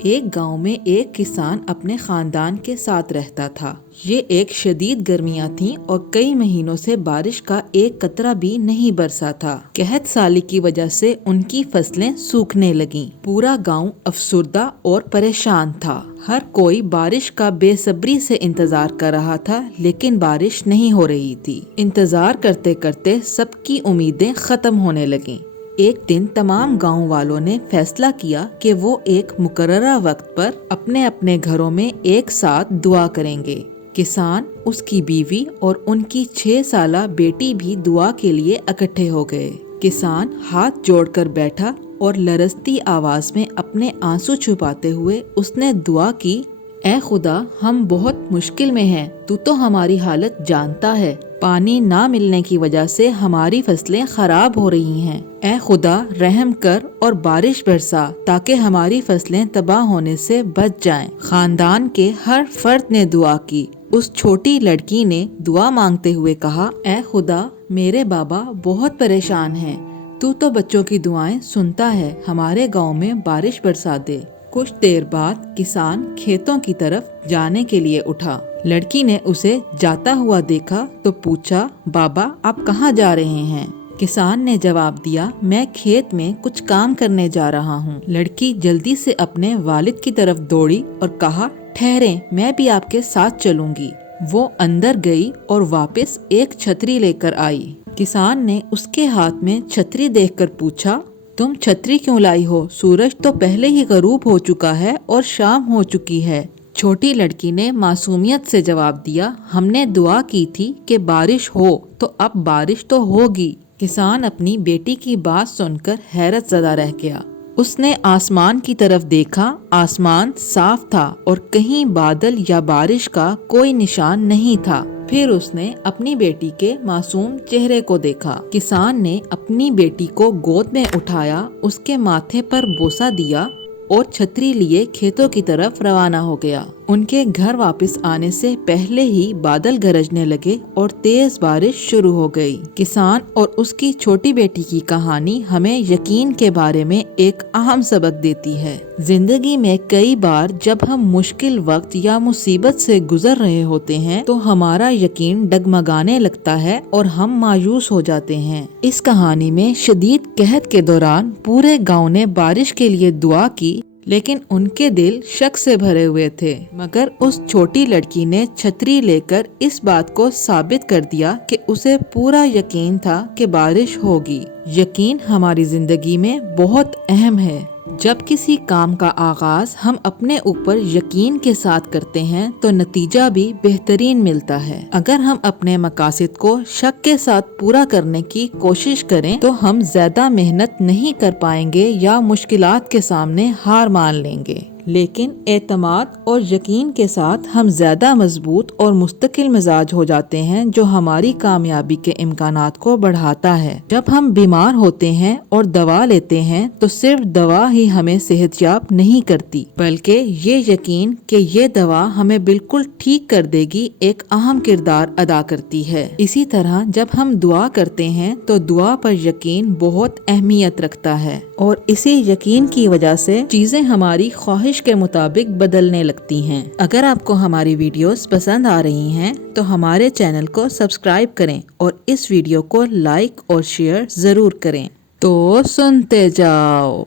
ایک گاؤں میں ایک کسان اپنے خاندان کے ساتھ رہتا تھا۔ یہ ایک شدید گرمیاں تھیں اور کئی مہینوں سے بارش کا ایک قطرہ بھی نہیں برسا تھا۔ قحط سالی کی وجہ سے ان کی فصلیں سوکھنے لگیں۔ پورا گاؤں افسردہ اور پریشان تھا۔ ہر کوئی بارش کا بے صبری سے انتظار کر رہا تھا، لیکن بارش نہیں ہو رہی تھی۔ انتظار کرتے کرتے سب کی امیدیں ختم ہونے لگیں۔ ایک دن تمام گاؤں والوں نے فیصلہ کیا کہ وہ ایک مقررہ وقت پر اپنے اپنے گھروں میں ایک ساتھ دعا کریں گے۔ کسان، اس کی بیوی اور ان کی 6 سالہ بیٹی بھی دعا کے لیے اکٹھے ہو گئے۔ کسان ہاتھ جوڑ کر بیٹھا اور لرزتی آواز میں اپنے آنسو چھپاتے ہوئے اس نے دعا کی، اے خدا، ہم بہت مشکل میں ہیں، تو ہماری حالت جانتا ہے۔ پانی نہ ملنے کی وجہ سے ہماری فصلیں خراب ہو رہی ہیں۔ اے خدا، رحم کر اور بارش برسا تاکہ ہماری فصلیں تباہ ہونے سے بچ جائیں۔ خاندان کے ہر فرد نے دعا کی۔ اس چھوٹی لڑکی نے دعا مانگتے ہوئے کہا، اے خدا، میرے بابا بہت پریشان ہیں، تو بچوں کی دعائیں سنتا ہے، ہمارے گاؤں میں بارش برسا دے۔ کچھ دیر بعد کسان کھیتوں کی طرف جانے کے لیے اٹھا۔ لڑکی نے اسے جاتا ہوا دیکھا تو پوچھا، بابا، آپ کہاں جا رہے ہیں؟ کسان نے جواب دیا، میں کھیت میں کچھ کام کرنے جا رہا ہوں۔ لڑکی جلدی سے اپنے والد کی طرف دوڑی اور کہا، ٹھہریں، میں بھی آپ کے ساتھ چلوں گی۔ وہ اندر گئی اور واپس ایک چھتری لے کر آئی۔ کسان نے اس کے ہاتھ میں چھتری دیکھ کر پوچھا، تم چھتری کیوں لائی ہو؟ سورج تو پہلے ہی غروب ہو چکا ہے اور شام ہو چکی ہے۔ چھوٹی لڑکی نے معصومیت سے جواب دیا، ہم نے دعا کی تھی کہ بارش ہو، تو اب بارش تو ہوگی۔ کسان اپنی بیٹی کی بات سن کر حیرت زدہ رہ گیا۔ اس نے آسمان کی طرف دیکھا۔ آسمان صاف تھا اور کہیں بادل یا بارش کا کوئی نشان نہیں تھا۔ پھر اس نے اپنی بیٹی کے معصوم چہرے کو دیکھا۔ کسان نے اپنی بیٹی کو گود میں اٹھایا، اس کے ماتھے پر بوسہ دیا اور چھتری لیے کھیتوں کی طرف روانہ ہو گیا۔ ان کے گھر واپس آنے سے پہلے ہی بادل گرجنے لگے اور تیز بارش شروع ہو گئی۔ کسان اور اس کی چھوٹی بیٹی کی کہانی ہمیں یقین کے بارے میں ایک اہم سبق دیتی ہے۔ زندگی میں کئی بار جب ہم مشکل وقت یا مصیبت سے گزر رہے ہوتے ہیں تو ہمارا یقین ڈگمگانے لگتا ہے اور ہم مایوس ہو جاتے ہیں۔ اس کہانی میں شدید قحط کے دوران پورے گاؤں نے بارش کے لیے دعا کی، لیکن ان کے دل شک سے بھرے ہوئے تھے۔ مگر اس چھوٹی لڑکی نے چھتری لے کر اس بات کو ثابت کر دیا کہ اسے پورا یقین تھا کہ بارش ہوگی۔ یقین ہماری زندگی میں بہت اہم ہے۔ جب کسی کام کا آغاز ہم اپنے اوپر یقین کے ساتھ کرتے ہیں تو نتیجہ بھی بہترین ملتا ہے۔ اگر ہم اپنے مقاصد کو شک کے ساتھ پورا کرنے کی کوشش کریں تو ہم زیادہ محنت نہیں کر پائیں گے یا مشکلات کے سامنے ہار مان لیں گے، لیکن اعتماد اور یقین کے ساتھ ہم زیادہ مضبوط اور مستقل مزاج ہو جاتے ہیں، جو ہماری کامیابی کے امکانات کو بڑھاتا ہے۔ جب ہم بیمار ہوتے ہیں اور دوا لیتے ہیں تو صرف دوا ہی ہمیں صحت یاب نہیں کرتی، بلکہ یہ یقین کہ یہ دوا ہمیں بالکل ٹھیک کر دے گی ایک اہم کردار ادا کرتی ہے۔ اسی طرح جب ہم دعا کرتے ہیں تو دعا پر یقین بہت اہمیت رکھتا ہے، اور اسی یقین کی وجہ سے چیزیں ہماری خواہش کے مطابق بدلنے لگتی ہیں۔ اگر آپ کو ہماری ویڈیوز پسند آ رہی ہیں تو ہمارے چینل کو سبسکرائب کریں اور اس ویڈیو کو لائک اور شیئر ضرور کریں۔ تو سنتے جاؤ۔